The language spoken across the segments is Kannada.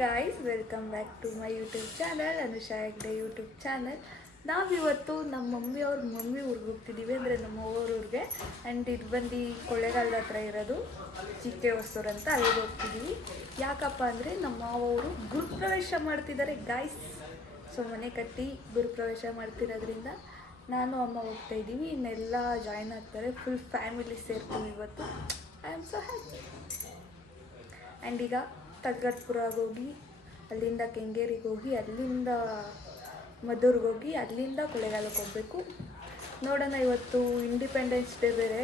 Guys, welcome back to my YouTube channel, Anusha Hegde YouTube channel. ನಾವಿವತ್ತು ನಮ್ಮ ಮಮ್ಮಿ ಊರಿಗೆ ಹೋಗ್ತಿದ್ದೀವಿ, ಅಂದರೆ ನಮ್ಮ ಊರಿಗೆ. ಆ್ಯಂಡ್ ಇದು ಬಂದು ಕೊಳ್ಳೇಗಾಲದ ಹತ್ರ ಇರೋದು ಚಿಕ್ಕೆ ಹೊಸೂರು ಅಂತ, ಅಲ್ಲಿಗೆ ಹೋಗ್ತಿದ್ದೀವಿ. ಯಾಕಪ್ಪ ಅಂದರೆ ನಮ್ಮ ಮಾವರು ಗುರುಪ್ರವೇಶ ಮಾಡ್ತಿದ್ದಾರೆ ಗಾಯ್ಸ್. ಸೊ ಮನೆ ಕಟ್ಟಿ ಗುರುಪ್ರವೇಶ ಮಾಡ್ತಿರೋದ್ರಿಂದ ನಾನು ಅಮ್ಮ ಹೋಗ್ತಾಯಿದ್ದೀವಿ. ಇನ್ನೆಲ್ಲ ಜಾಯ್ನ್ ಆಗ್ತಾರೆ, ಫುಲ್ ಫ್ಯಾಮಿಲಿ ಸೇರ್ತೀವಿ ಇವತ್ತು. I am so happy. And ಈಗ ತಗ್ಗಟ್ಪುರಾಗೆ ಹೋಗಿ, ಅಲ್ಲಿಂದ ಕೆಂಗೇರಿಗೆ ಹೋಗಿ, ಅಲ್ಲಿಂದ ಮದ್ದೂರಿಗೆ ಹೋಗಿ, ಅಲ್ಲಿಂದ ಕೊಳ್ಳೇಗಾಲಕ್ಕೆ ಹೋಗಬೇಕು. ನೋಡೋಣ. ಇವತ್ತು ಇಂಡಿಪೆಂಡೆನ್ಸ್ ಡೇ ಬೇರೆ.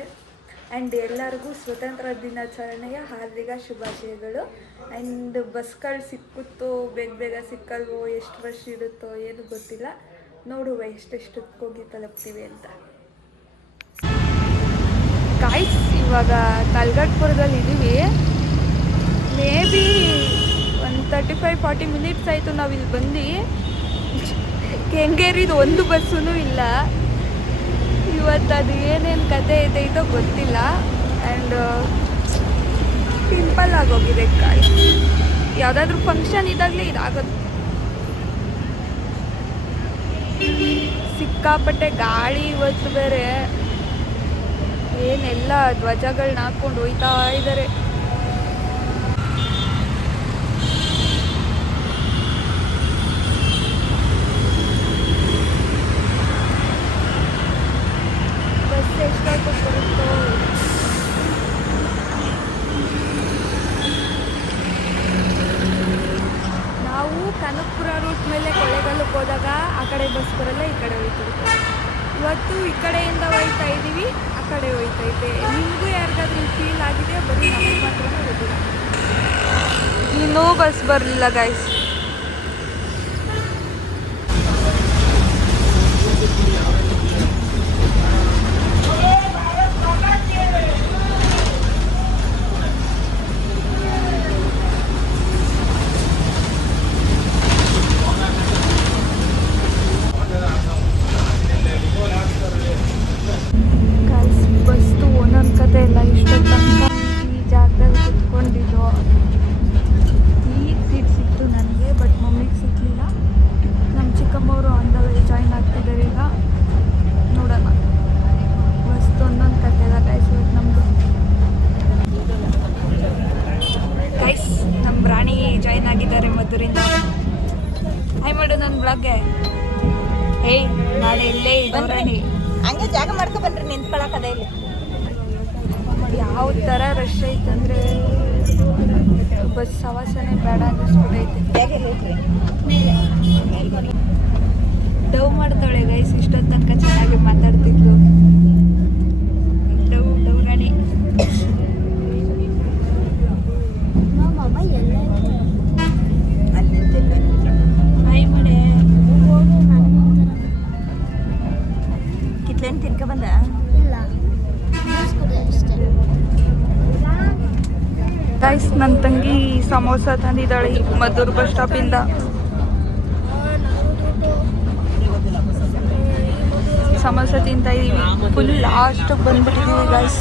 ಆ್ಯಂಡ್ ಎಲ್ಲರಿಗೂ ಸ್ವತಂತ್ರ ದಿನಾಚರಣೆಯ ಹಾರ್ದಿಕ ಶುಭಾಶಯಗಳು. ಆ್ಯಂಡ್ ಬಸ್ಗಳು ಸಿಕ್ಕುತ್ತೋ, ಬೇಗ ಸಿಕ್ಕಲ್ವೋ, ಎಷ್ಟು ವರ್ಷ ಇರುತ್ತೋ ಏನು ಗೊತ್ತಿಲ್ಲ. ನೋಡುವ ಎಷ್ಟೆಷ್ಟು ಹೋಗಿ ತಲುಪ್ತೀವಿ ಅಂತ. ಗಾಯ್ಸ್, ಇವಾಗ ತಲಗಟ್ಪುರದಲ್ಲಿ ಇದ್ದೀವಿ. ಮೇ ಬಿ ಒಂದು 35-40 ಮಿನಿಟ್ಸ್ ಆಯಿತು ನಾವು ಇಲ್ಲಿ ಬಂದು. ಕೆಂಗೇರಿದು ಒಂದು ಬಸ್ಸೂ ಇಲ್ಲ. ಇವತ್ತು ಅದು ಏನೇನು ಕತೆ ಇದೈತೋ ಗೊತ್ತಿಲ್ಲ. ಆ್ಯಂಡ್ ಸಿಂಪಲ್ ಆಗೋಗಿದೆ ಗಾಯ್ಸ್. ಯಾವುದಾದ್ರೂ ಫಂಕ್ಷನ್ ಇದ್ದಾಗಲೇ ಇದಾಗೋದು. ಸಿಕ್ಕಾಪಟ್ಟೆ ಗಾಳಿ ಇವತ್ತು ಬೇರೆ. ಏನೆಲ್ಲ ಧ್ವಜಗಳನ್ನ ಹಾಕ್ಕೊಂಡು ಹೋಯ್ತಾ ಇದ್ದಾರೆ. ಬಸ್ ಎಷ್ಟೊತ್ತು ಬರುತ್ತೋ. ನಾವು ಕನಕಪುರ ರೂಟ್ ಮೇಲೆ ಕೊಳ್ಳೇಗಾಲಕ್ಕೆ ಹೋದಾಗ ಆ ಕಡೆ ಬಸ್ ಬರಲ್ಲ, ಈ ಕಡೆ ಹೋಯ್ತಿರುತ್ತೆ. ಇವತ್ತು ಈ ಕಡೆಯಿಂದ ಹೋಯ್ತಾ ಇದ್ದೀವಿ, ಆ ಕಡೆ ಹೋಯ್ತೈತೆ. ನಿಮಗೂ ಯಾರಿಗಾದ್ರೂ ಫೀಲ್ ಆಗಿದೆ? ಬರೀ ನಮಗೆ ಮಾತ್ರ ಗೊತ್ತಿಲ್ಲ. ಇನ್ನೂ ಬಸ್ ಬರಲಿಲ್ಲ ಗೈಸ್. ಬಸ್ದು ಒಂದೊಂದು ಕತೆ ಎಲ್ಲ ಇಷ್ಟೊತ್ತು ತನಕ ಈ ಜಾಗದಲ್ಲಿ ಕುತ್ಕೊಂಡಿದ್ದು. ಈಗ ಸೀಟ್ ಸಿಕ್ತು ನನಗೆ, ಬಟ್ ಮಮ್ಮಿಗೆ ಸಿಕ್ಕಲಿಲ್ಲ. ನಮ್ಮ ಚಿಕ್ಕಮ್ಮವರು ಆನ್ ದ ವೇ ಜಾಯ್ನ್ ಆಗ್ತಿದ್ದಾರೆ ಈಗ. ನೋಡೋಣ. ಬಸ್ದು ಒಂದೊಂದು ಕತೆ ಎಲ್ಲ ಗೈಸ್ ಇವತ್ತು ನಮ್ಮದು. ಗೈಸ್, ನಮ್ಮ ರಾಣಿ ಜಾಯ್ನ್ ಆಗಿದ್ದಾರೆ ಮದ್ದೂರಿಂದ. ಹಾಯ್ ಮಾಡು ನನ್ನ ಬ್ಲಾಗ್ಗೆ. ಏಯ್, ನಾಳೆ ಇಲ್ಲೇ ಇದ್ದು ರಾಣಿ. ಹಂಗೆ ಜಾಗ ಮಾಡ್ಕೊ ಬನ್ರಿ, ನಿಂತ್ಕೊಳಕದ ಇಲ್ಲಿ. ಯಾವ ಥರ ರಶ್ ಐತಂದರೆ ಬಸ್ ಸವಾಸನೆ ಬೇಡ ಅನ್ನಿಸ್ಬಿಟ್ಟೈತೆ. ಡವ್ ಮಾಡ್ತಾಳೆ ಗೈಸ್. ಇಷ್ಟೊತ್ತು ತನಕ ಚೆನ್ನಾಗಿ ಮಾತಾಡ್ತಿದ್ಲು. ಡವ್ ರಾಣಿ. ಹಾಯ್ ಮಾಡೆ. ಕಿತ್ಲೇನು ತಿನ್ಕ ಬಂದ? ಗೈಸ್, ನನ್ನ ತಂಗಿ ಸಮೋಸ ತಂದಿದ್ದಾಳೆ ಮದ್ದೂರು ಬಸ್ ಸ್ಟಾಪಿಂದ. ಸಮೋಸ ತಿಂತಾ ಇದ್ದೀವಿ. ಫುಲ್ ಲಾಸ್ಟಿಗೆ ಬಂದ್ಬಿಟ್ಟಿದ್ದೀವಿ ಗೈಸ್.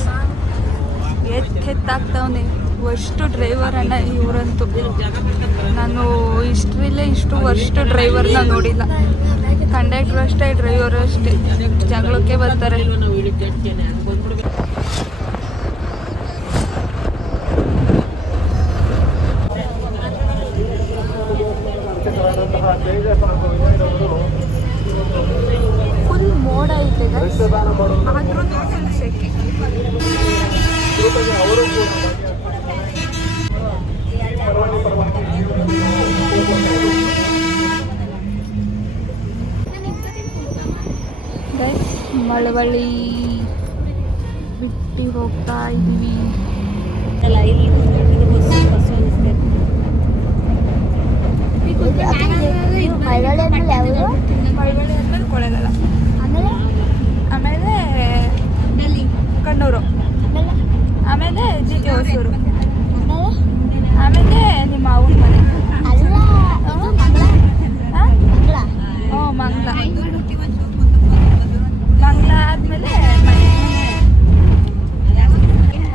ಎತ್ತಾಗ್ತಾವನೆ. ಅಷ್ಟು ಡ್ರೈವರ್ ಅಣ್ಣ ಇವರಂತೂ. ನಾನು ಹಿಸ್ಟ್ರಿಲೇ ಇಷ್ಟು ವರ್ಷ ಡ್ರೈವರ್ನ ನೋಡಿಲ್ಲ. ಕಂಡಕ್ಟ್ರು ಅಷ್ಟೇ, ಡ್ರೈವರು ಅಷ್ಟೇ, ಜಗಳಕ್ಕೆ ಬರ್ತಾರೆ. ಫುಲ್ ಮೋಡ ಐತೆ ಗೈಸ್, ಆದ್ರೂ ಫುಲ್ ಸೆಕೆ. ಗೈಸ್, ಮಳವಳ್ಳಿ ಬಿಟ್ಟು ಹೋಗ್ತಾ ಇದ್ದೀವಿ. ಮಳವಳ್ಳಿ ಆದ್ಮೇಲೆ ಕೊಳ್ಳೇಗಾಲ, ಆಮೇಲೆ ಕಣ್ಣೂರು, ಆಮೇಲೆ ಜಿಕೆ ಹೊಸೂರು, ಆಮೇಲೆ ನಿಮ್ಮ ಅವ್ರ ಮನೆ. ಮಂಗ್ಲ ಆದ್ಮೇಲೆ ಮನೆ.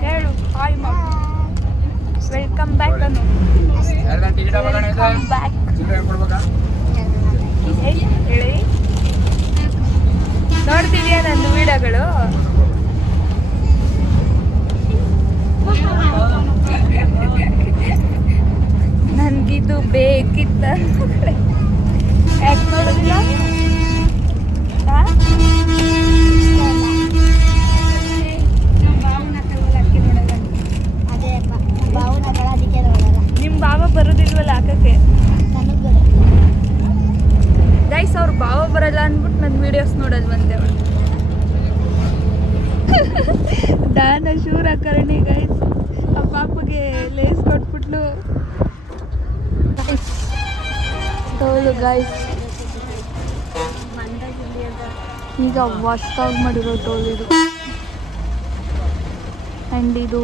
ಹೇಳು ಹಾಯ್ ಮಾ. ವೆಲ್ಕಮ್. ವೆಲ್ಕಮ್ ಬ್ಯಾಕ್ ಅನ್ನು ವೆಲ್ಕಮ್ ಬ್ಯಾಕ್ ಹೇಳಿ ನೋಡ್ತಿದ್ಯಾ ನಂದು ವಿಡಿಯೋಗಳು ನನಗಿದು ಬೇಕಿತ್ತ ಯಾಕೆ ನೋಡೋದಿಲ್ಲ ನಿಮ್ಮ ಬಾವ ಬರೋದಿಲ್ವಲ್ಲ ಹಾಕಕ್ಕೆ ಗೈಸ್ ಅವ್ರ ಬಾವ ಬರಲ್ಲ ಅಂದ್ಬಿಟ್ಟು ನನ್ನ ವೀಡಿಯೋಸ್ ನೋಡೋದು ಬಂದೆ ಅವಳು ದಾನ ಶೂರ ಕರಣಿ ಗೈಸ್ ಆ ಪಾಪಗೆ ಲೇಸ್ ಕೊಟ್ಬಿಟ್ಲು ತೋಳು ಗೈಸ್ ಈಗ ಹೊಸ್ದಾಗಿ ಮಾಡಿರೋ ಟೋಲ್ ಇದು ಆ್ಯಂಡ್ ಇದು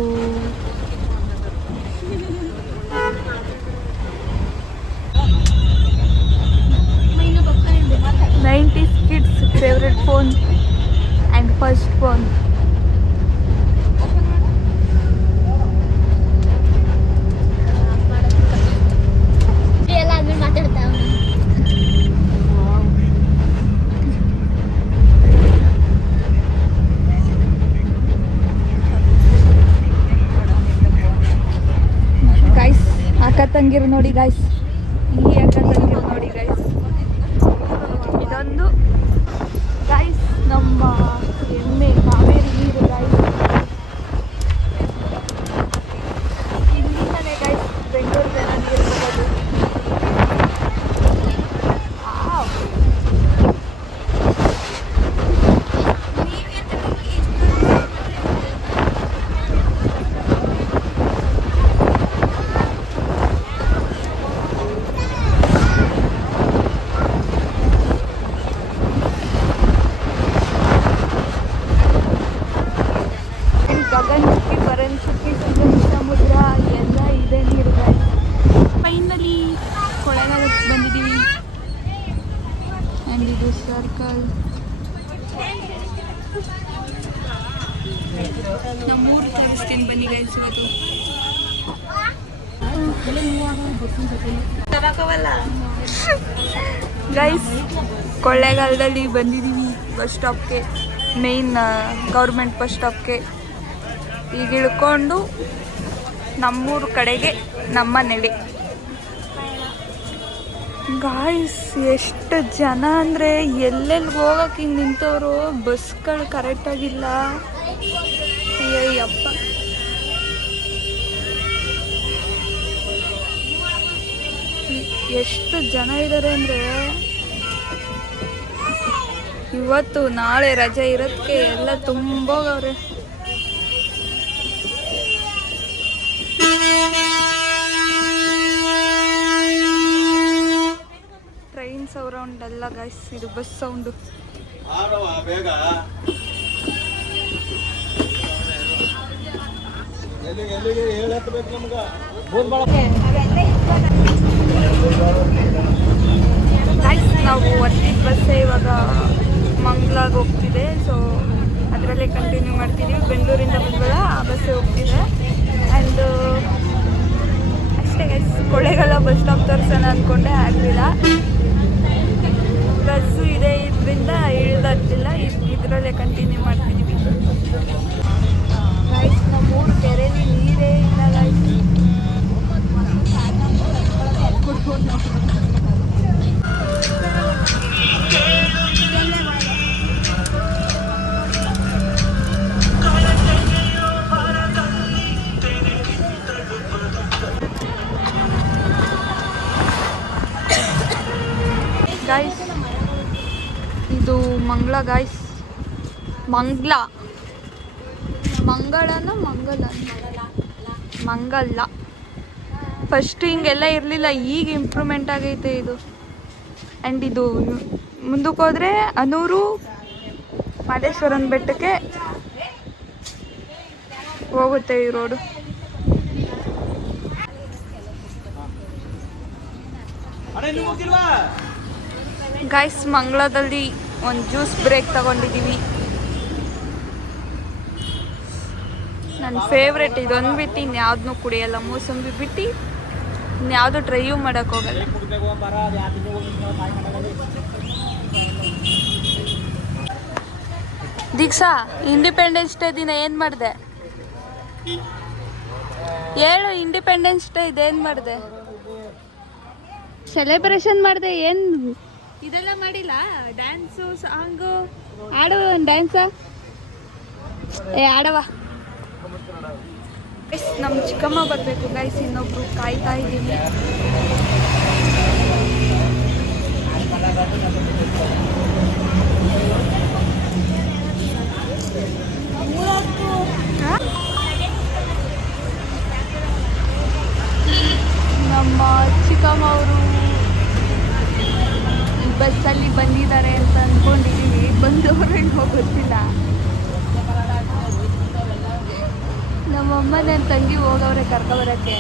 '90s kids favorite phone and first phone. Guys ಅಕ್ಕ ತಂಗಿರು ನೋಡಿ ಗೈಸ್ ಈ ಅಕ್ಕ ತಂಗಿರು ನೋಡಿ ಗೈಸ್ ಇದೊಂದು ಗೈಸ್ ನಮ್ಮ ಎಮ್ಮೆ ಕಾವೇರಿ ನೀರು ಗೈಸ್ ಇಲ್ಲಿಂದಲೇ ಗೈಸ್ ಬೆಂಗಳೂರು ಜನ ನೀರು ಬರೋದು ಗಗನಚುಕ್ಕಿ ಪರಂಚುಕ್ಕಿ ಸಮುದ್ರ ಎಲ್ಲ ಇದೆ ನೀರು ಫೈನಲಿ ಕೊಳ್ಳೇಗಾಲಕ್ಕೆ ಬಂದಿದ್ದೀವಿ ಆ್ಯಂಡ್ ಇದು ಸರ್ಕಲ್ ನಮ್ಮೂರು ತೋರಿಸ್ತೀನಿ ಬನ್ನಿ ಗೈಸ್ ಇವತ್ತು ಗೈಸ್ ಕೊಳ್ಳೇಗಾಲದಲ್ಲಿ ಬಂದಿದ್ದೀವಿ ಬಸ್ ಸ್ಟಾಪ್ಗೆ ಮೇನ್ ಗೌರ್ಮೆಂಟ್ ಬಸ್ ಸ್ಟಾಪ್ಗೆ ಈಗ ಇಳ್ಕೊಂಡು ನಮ್ಮೂರು ಕಡೆಗೆ ನಮ್ಮ ನಡೆ ಗಾಯ್ಸ್ ಎಷ್ಟು ಜನ ಅಂದರೆ ಎಲ್ಲೆಲ್ಲಿ ಹೋಗಕ್ಕೆ ಹಿಂಗೆ ನಿಂತವರು ಬಸ್ಗಳು ಕರೆಕ್ಟಾಗಿಲ್ಲ ಅಯ್ಯಪ್ಪ ಎಷ್ಟು ಜನ ಇದ್ದಾರೆ ಅಂದರೆ ಇವತ್ತು ನಾಳೆ ರಜೆ ಇರೋದಕ್ಕೆ ಎಲ್ಲ ತುಂಬೋಗವ್ರೆ ಟ್ರೈನ್ ಸೌಂಡ್ ಅಲ್ಲ ಗೈಸ್ ಇದು ಬಸ್ ಸೌಂಡು ಗೈಸ್ ನಾವು ಹತ್ತಿದ ಬಸ್ಸೇ ಇವಾಗ ಮಂಗ್ಲಾಗ ಹೋಗ್ತಿದೆ ಸೊ ಅದರಲ್ಲೇ ಕಂಟಿನ್ಯೂ ಮಾಡ್ತಿದ್ದೀವಿ ಬೆಂಗಳೂರಿಂದ ಬಂದ್ವಲ್ಲ ಆ ಬಸ್ಸೇ ಹೋಗ್ತಿದೆ ಆ್ಯಂಡ್ ಅಷ್ಟೇ ಗೈಸ್ ಕೊಳ್ಳೇಗಾಲ ಬಸ್ ಸ್ಟಾಪ್ ತೋರಿಸೋಣ ಅಂದ್ಕೊಂಡೆ ಆಗಲಿಲ್ಲ ಬಸ್ಸು ಇದೆ ಇದರಿಂದ ಇಳಿದಾಗ್ತಿಲ್ಲ ಇದರಲ್ಲೇ ಕಂಟಿನ್ಯೂ ಮಾಡ್ತಿದ್ದೀವಿ ಗೈಸ್ ನಮ್ಮೂರು ಕೆರೆಯಲ್ಲಿ ನೀರೇ ಇಲ್ಲ ಗೈಸ್ ಗಾಯ್ಸ್ ಇದು ಮಂಗಳ ಗಾಯ್ಸ್ ಮಂಗಳನ ಮಂಗಲ ಫಸ್ಟ್ ಹಿಂಗೆಲ್ಲ ಇರಲಿಲ್ಲ ಈಗ ಇಂಪ್ರೂವ್ಮೆಂಟ್ ಆಗೈತೆ ಇದು ಆ್ಯಂಡ್ ಇದು ಮುಂದಕ್ಕೆ ಹೋದರೆ ಅನೂರು ಮಾದೇಶ್ವರನ ಬೆಟ್ಟಕ್ಕೆ ಹೋಗುತ್ತೆ ಈ ರೋಡು ಗಾಯ್ಸ್ ಮಂಗಳದಲ್ಲಿ ಒಂದು ಜ್ಯೂಸ್ ಬ್ರೇಕ್ ತಗೊಂಡಿದ್ದೀವಿ ನನ್ನ ಫೇವ್ರೆಟ್ ಇದೊಂದು ಬಿಟ್ಟು ಇನ್ಯಾವುದನ್ನೂ ಕುಡಿಯಲ್ಲ. ಮೂಸಂಬಿ ಬಿಟ್ಟು ಇನ್ಯಾವುದು ಟ್ರೈಯೂ ಮಾಡೋಕ್ಕೆ ಹೋಗಲ್ಲ. ದೀಕ್ಷಾ, ಇಂಡಿಪೆಂಡೆನ್ಸ್ ಡೇ ದಿನ ಏನು ಮಾಡಿದೆ ಹೇಳು? ಇಂಡಿಪೆಂಡೆನ್ಸ್ ಡೇ ಇದೇನು ಮಾಡಿದೆ? ಸೆಲೆಬ್ರೇಷನ್ ಮಾಡಿದೆ. ಏನು ಇದೆಲ್ಲ ಮಾಡಿಲ್ಲ? ಡ್ಯಾನ್ಸು, ಸಾಂಗು, ಆಡುವ ಡ್ಯಾನ್ಸ? ಆಡವ. ನಮ್ಮ ಚಿಕ್ಕಮ್ಮ ಬರಬೇಕು ಗೈಸ್, ಇನ್ನೊಬ್ರು ಕಾಯ್ತಾ ಇದ್ದೀನಿ. ನಮ್ಮ ಚಿಕ್ಕಮ್ಮ ಅವರು ಬಸ್ಸಲ್ಲಿ ಬಂದಿದ್ದಾರೆ ಅಂತ ಅಂದ್ಕೊಂಡಿದ್ದೀವಿ. ಬಂದವರೇನೋ ಗೊತ್ತಿಲ್ಲ. ನಮ್ಮಮ್ಮ ನನ್ನ ತಂಗಿ ಹೋಗವ್ರೆ ಕರ್ಕೊಬರಕ್ಕೆ.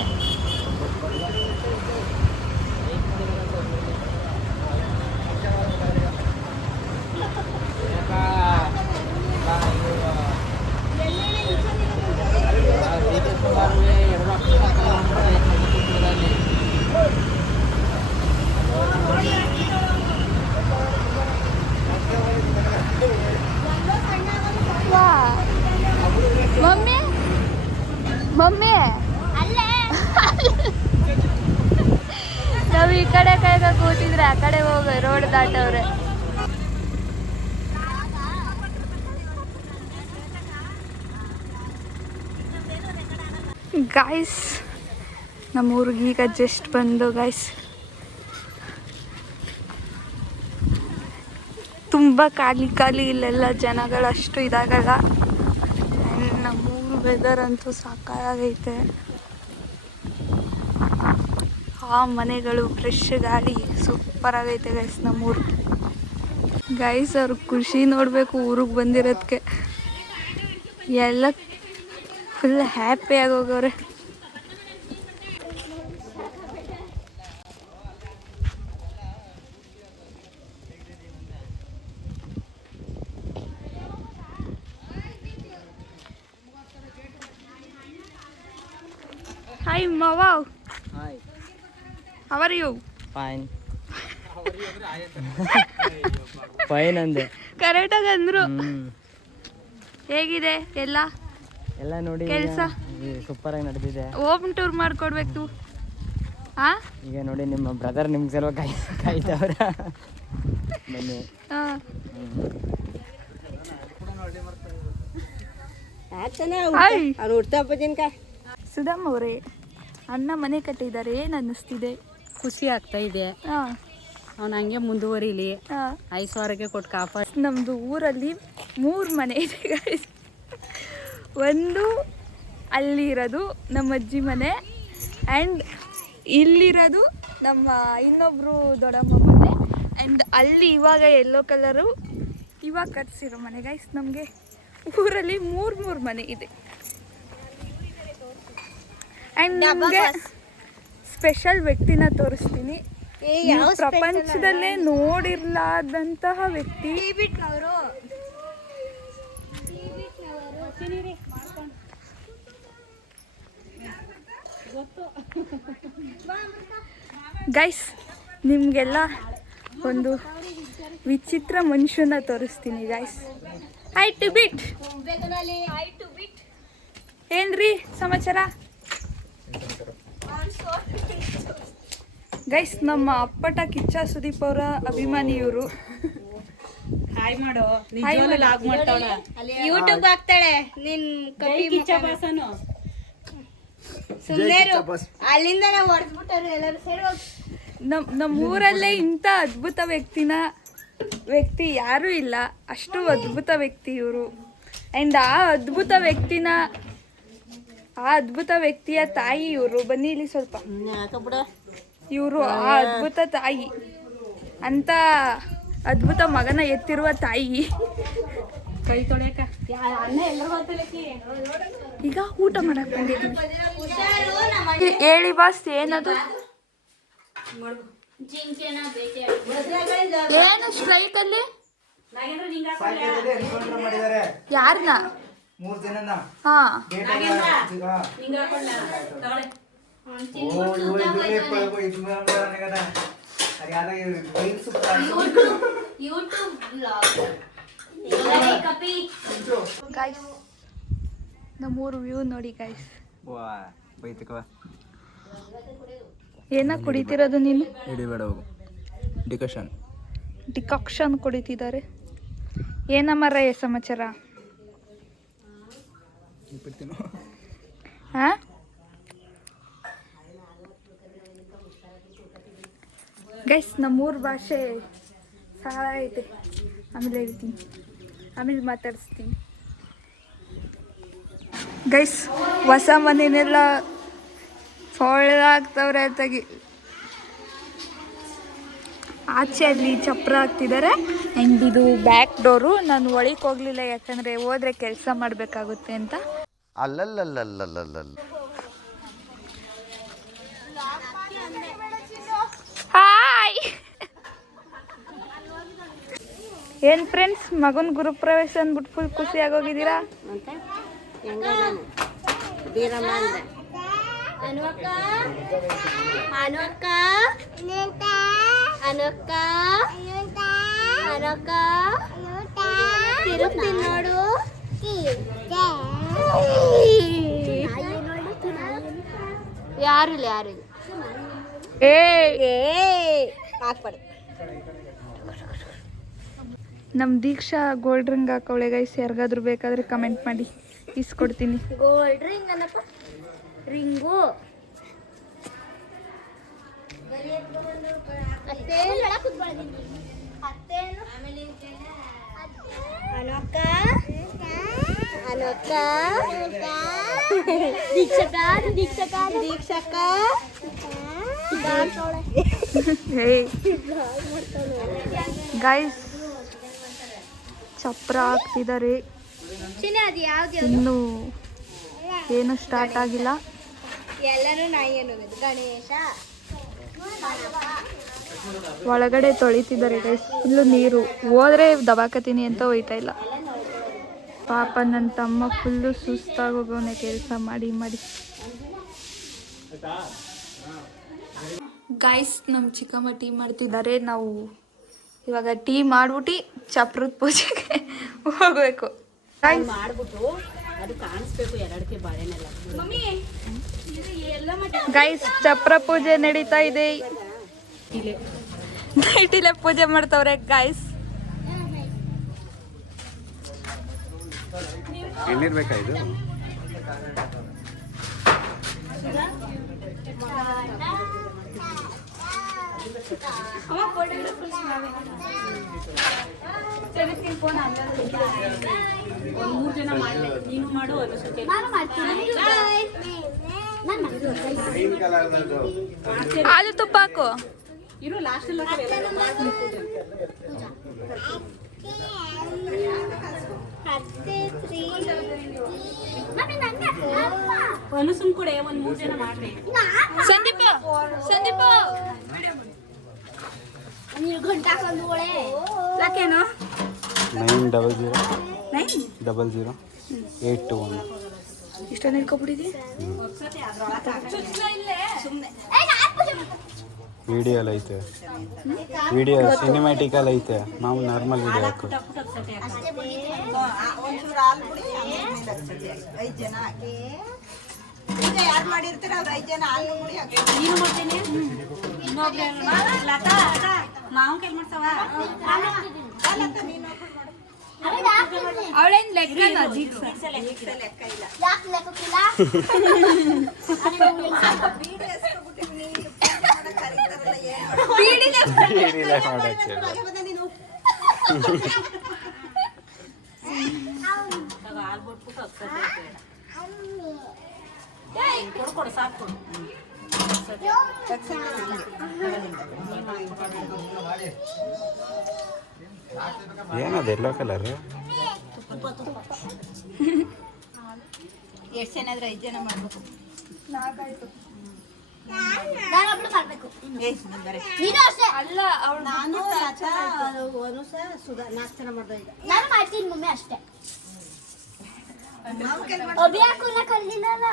ಮಮ್ಮಿ ಮಮ್ಮಿ ನಾವು ಈ ಕಡೆ ಕೈಗ ಕೂತಿದ್ರೆ ಆ ಕಡೆ ಹೋಗ ರೋಡ್ ದಾಟವ್ರೆ. ಗಾಯ್ಸ್ ನಮ್ಮೂರಿಗೆ ಈಗ ಜಸ್ಟ್ ಬಂದು ಗೈಸ್. ತುಂಬ ಖಾಲಿ ಖಾಲಿ, ಇಲ್ಲೆಲ್ಲ ಜನಗಳು ಅಷ್ಟು ಇದಾಗಲ್ಲ. ನಮ್ಮೂರು ವೆದರ್ ಅಂತೂ ಸಾಕಾಗೈತೆ. ಆ ಮನೆಗಳು, ಫ್ರೆಶ್ ಗಾಳಿ, ಸೂಪರ್ ಆಗೈತೆ ಗೈಸ್ ನಮ್ಮೂರು. ಗೈಸ್ ಅವ್ರ ಖುಷಿ ನೋಡಬೇಕು ಊರಿಗೆ ಬಂದಿರೋದಕ್ಕೆ. ಎಲ್ಲ full ಹ್ಯಾಪಿಯಾಗಿ ಹೋಗವ್ರೆ. Hi Mawa. Hi. How are you? Fine. Fine ಅಂದೆ. ಕರೆಕ್ಟಾಗಿ ಅಂದ್ರು. ಹೇಗಿದೆ ಎಲ್ಲ? ಎಲ್ಲ ನೋಡಿ ಕೆಲಸ ಸೂಪರ್ ಆಗಿ ನಡೆದಿದೆ. ಓಪನ್ ಟೂರ್ ಮಾಡ್ಕೊಡ್ಬೇಕು. ಹಾ ಈಗ ನೋಡಿ ನಿಮ್ಮ ಬ್ರದರ್ ನಿಮ್ಗೆ ಸಲುವಾಗಿ ಕಾಯ್ತವ್ರ. ಬನ್ನಿ. ಸುಧಾಮ್ ಅವರೇ, ಅಣ್ಣ ಮನೆ ಕಟ್ಟಿದ್ದಾರೆ, ಏನು ಅನ್ನಿಸ್ತಿದೆ? ಖುಷಿ ಆಗ್ತಾ ಇದೆ. ಅವ್ನು ಹಂಗೆ ಮುಂದುವರಿಲಿ, ಐಶ್ವರ್ಯಕ್ಕೆ ಕೊಟ್ಟು ಕಾಪಾಡಿ. ನಮ್ಮದು ಊರಲ್ಲಿ 3 ಮನೆ ಇದೆ guys. ಒಂದು ಅಲ್ಲಿರೋದು ನಮ್ಮ ಅಜ್ಜಿ ಮನೆ, ಆ್ಯಂಡ್ ಇಲ್ಲಿರೋದು ನಮ್ಮ ಇನ್ನೊಬ್ಬರು ದೊಡ್ಡಮ್ಮ ಮನೆ, ಆ್ಯಂಡ್ ಅಲ್ಲಿ ಇವಾಗ ಯೆಲ್ಲೋ ಕಲರು ಇವಾಗ ಕಟ್ಸಿರೋ ಮನೆ ಗೈಸ್. ನಮಗೆ ಊರಲ್ಲಿ 3 ಮನೆ ಇದೆ. ಆ್ಯಂಡ್ ನಮಗೆ ಸ್ಪೆಷಲ್ ವ್ಯಕ್ತಿನ ತೋರಿಸ್ತೀನಿ. ಪ್ರಪಂಚದಲ್ಲೇ ನೋಡಿರ್ಲಾರ್ದಂತಹ ವ್ಯಕ್ತಿ. ಗೈಸ್ ನಿಮಗೆಲ್ಲ ಒಂದು ವಿಚಿತ್ರ ಮನುಷ್ಯನ ತೋರಿಸ್ತೀನಿ ಗೈಸ್. ಹೈ ಟು ಬಿಟ್. ಏನ್ರಿ ಸಮಾಚಾರ ಗೈಸ್? ನಮ್ಮ ಅಪ್ಪಟ ಕಿಚ್ಚ ಸುದೀಪ್ ಅವರ ಅಭಿಮಾನಿ ಇವರು. ಹಾಯ್ ಮಾಡು. ನಿಜವಾಗ್ಲೂ ಲಾಗ್ ಮಾಡ್ತಾವಳ. ಯೂಟ್ಯೂಬ್ ಹಾಕ್ತಾಳೆ ನಿನ್ ಕಪಿ ಕಿಚ್ಚಬಾಸನು. ಸುಮ್ಮನೆ ಅಲ್ಲಿಂದ ನಾವು ಹೊಡೆದ್ಬಿಟ್ಟಾರೆ ಎಲ್ಲರೂ ಸೇರಿ. ನಮ್ಮೂರಲ್ಲೇ ಇಂಥ ಅದ್ಭುತ ವ್ಯಕ್ತಿ ಯಾರೂ ಇಲ್ಲ. ಅಷ್ಟು ಅದ್ಭುತ ವ್ಯಕ್ತಿ ಇವರು. ಆ್ಯಂಡ್ ಆ ಅದ್ಭುತ ವ್ಯಕ್ತಿಯ ತಾಯಿ ಇವರು. ಬನ್ನಿ ಇಲ್ಲಿ ಸ್ವಲ್ಪ. ಇವರು ಆ ಅದ್ಭುತ ತಾಯಿ, ಅಂತ ಅದ್ಭುತ ಮಗನ ಎತ್ತಿರುವ ತಾಯಿ. ಕೈ ತೊಳೆಯಕ ಈಗ ಊಟ ಮಾಡಕ್ ಬಂದಿದ್ದೀವಿ. ಹೇಳಿ ಬಾಸ್, ಏನದು? ಏನು ಸ್ಟ್ರೈಕ್ ಅಲ್ಲಿ? ಯಾರನ್ನ? ಮೂರ್ ಜನನ ಹಾ ಡೇಟ್ ಗೈಸ್ ನಮ್ಮೂರು ವ್ಯೂ ನೋಡಿ ಗೈಸ್. ಏನ ಕುಡಿತಿರೋದು ನೀನು? ಡಿಕಾಕ್ಷನ್ ಕುಡಿತಿದ್ದಾರೆ. ಏನಮ್ಮರ ಸಮಾಚಾರ? ಹಾ ಗೈಸ್ ನಮ್ಮೂರು ಭಾಷೆ ಸಹ ಐತೆ. ಆಮೇಲೆ ಹೇಳ್ತೀನಿ, ಆಮೇಲೆ ಮಾತಾಡಿಸ್ತೀನಿ ಗೈಸ್. ಹೊಸ ಮನೆನೆಲ್ಲ ಸೊಳ್ಳಾಗ್ತವ್ರೆ ಅಂತಾಗಿ ಆಚೆ ಅಲ್ಲಿ ಚಪ್ರ ಹಾಕ್ತಿದ್ದಾರೆ. ಆ್ಯಂಡ್ ಇದು ಬ್ಯಾಕ್ ಡೋರು. ನಾನು ಒಳಗೆ ಹೋಗಲಿಲ್ಲ ಯಾಕಂದರೆ ಹೋದರೆ ಕೆಲಸ ಮಾಡಬೇಕಾಗುತ್ತೆ ಅಂತ. ಹಾಯ್ ಏನು ಫ್ರೆಂಡ್ಸ್, ಮಗನ ಗುರುಪ್ರವೇಶ ಅಂದ್ಬಿಟ್ಟು ಫುಲ್ ಖುಷಿ ಆಗೋಗಿದ್ದೀರಾ? ನೋಡು ಯಾರಿಲ್ಲ ಹಾಕ್ಬಾರ್ದು. ನಮ್ಮ ದೀಕ್ಷಾ ಗೋಲ್ಡ್ ರಿಂಗ್ ಹಾಕವಳೆ ಗೈಸ್. ಯಾರಿಗಾದ್ರೂ ಬೇಕಾದ್ರೆ ಕಮೆಂಟ್ ಮಾಡಿ, ಇಸ್ಕೊಡ್ತೀನಿ. ಗೋಲ್ಡ್ ರಿಂಗ್ ಅನ್ನಪ್ಪ, ರಿಂಗು ದೀಕ್ಷಕ ಗೈಸ್ ಚಪ್ರ ಹಾಕ್ತಿದ್ದಾರೆ. ಇನ್ನು ಏನು ಸ್ಟಾರ್ಟ್ ಆಗಿಲ್ಲ. ಎಲ್ಲರೂ ನಾಯಿ ಅನ್ನೋದು ಗಣೇಶ ಒಳಗಡೆ ತೊಳಿತಿದ್ದಾರೆ ಗೈಸ್. ಇಲ್ಲೂ ನೀರು ಹೋದ್ರೆ ದಬಾಕತೀನಿ ಅಂತ ಹೋಯ್ತಾ ಇಲ್ಲ. ಪಾಪ ನನ್ನ ತಮ್ಮ ಫುಲ್ಲು ಸುಸ್ತಾಗೋಗವನೆ ಕೆಲಸ ಮಾಡಿ ಮಾಡಿ. ಗೈಸ್ ನಮ್ಮ ಚಿಕ್ಕಮ್ಮ ಟೀ ಮಾಡ್ತಿದ್ದಾರೆ. ನಾವು ಇವಾಗ ಟೀ ಮಾಡ್ಬಿಟ್ಟು ಚಪ್ರದ ಪೂಜೆಗೆ ಹೋಗ್ಬೇಕು. ಮಾಡ್ಬಿಟ್ಟು ಅದು ಕಾಣಿಸ್ಬೇಕು ಎರಡಕ್ಕೆ ಬಾಳೆನೆಲ್ಲ. ಗೈಸ್ ಚಪ್ರ ಪೂಜೆ ನಡೀತಾ ಇದೆ. ನೈಟಿಲೆ ಪೂಜೆ ಮಾಡ್ತವ್ರೆ ಗೈಸ್. ಎಲ್ಲಿರ್ಬೇಕಾಯ್ತು? ಒಂದು 3 ಜನ ಮಾಡ್ಲಿ, ನೀನು ಮಾಡು ಅನುಸತಿ. ಹಾಲು ತುಪ್ಪ ಹಾಕು. ಇರು ಲಾಸ್ಟ್ ಅನುಸುಮ್ ಕೂಡ ಒಂದ್ 3 ಜನ ಮಾಡ್ಲಿ. ಸಂದೀಪ ಸಂದೀಪ ಯಾಕೇನು 900821 ಇಷ್ಟೊಂದು ಹಿಡ್ಕೊಬಿಟ್ಟಿದ್ದಿ. ವಿಡಿಯೋ ಎಲ್ಲ ಐತೆ, ವಿಡಿಯೋ ಸಿನಿಮ್ಯಾಟಿಕ್ ಎಲ್ಲ ಐತೆ. ನಾವು ನಾರ್ಮಲ್ ವಿಡಿಯೋ ಹಾಕು. ನೀನು ಮಾಡ್ತೇನೆ ಮಾವನ್ ಕೈಲಿ ಮಾಡ್ಸವ. ಅವಳೇನ್ ಲೆಕ್ಕ ಕೊಡು ಸಾಕು. ಏನದು ಎಲ್ಲೋ ಕಲರ್? ಎಷ್ಟು ಜನ ಆದ್ರೆ 5 ಜನ ಮಾಡ್ಬೇಕು. ಅಲ್ಲ ಅವಳು ನಾನು ಅನುಸ ಸುಧಾ 4 ಜನ ಮಾಡ್ದೆ. ನಾನು ಮಾಡ್ತೀನಿ ಮಮ್ಮಿ ಅಷ್ಟೇ. ಅಭಿಯಾಕುನ ಕಲ್ಲಿಲ್ಲಲ್ಲ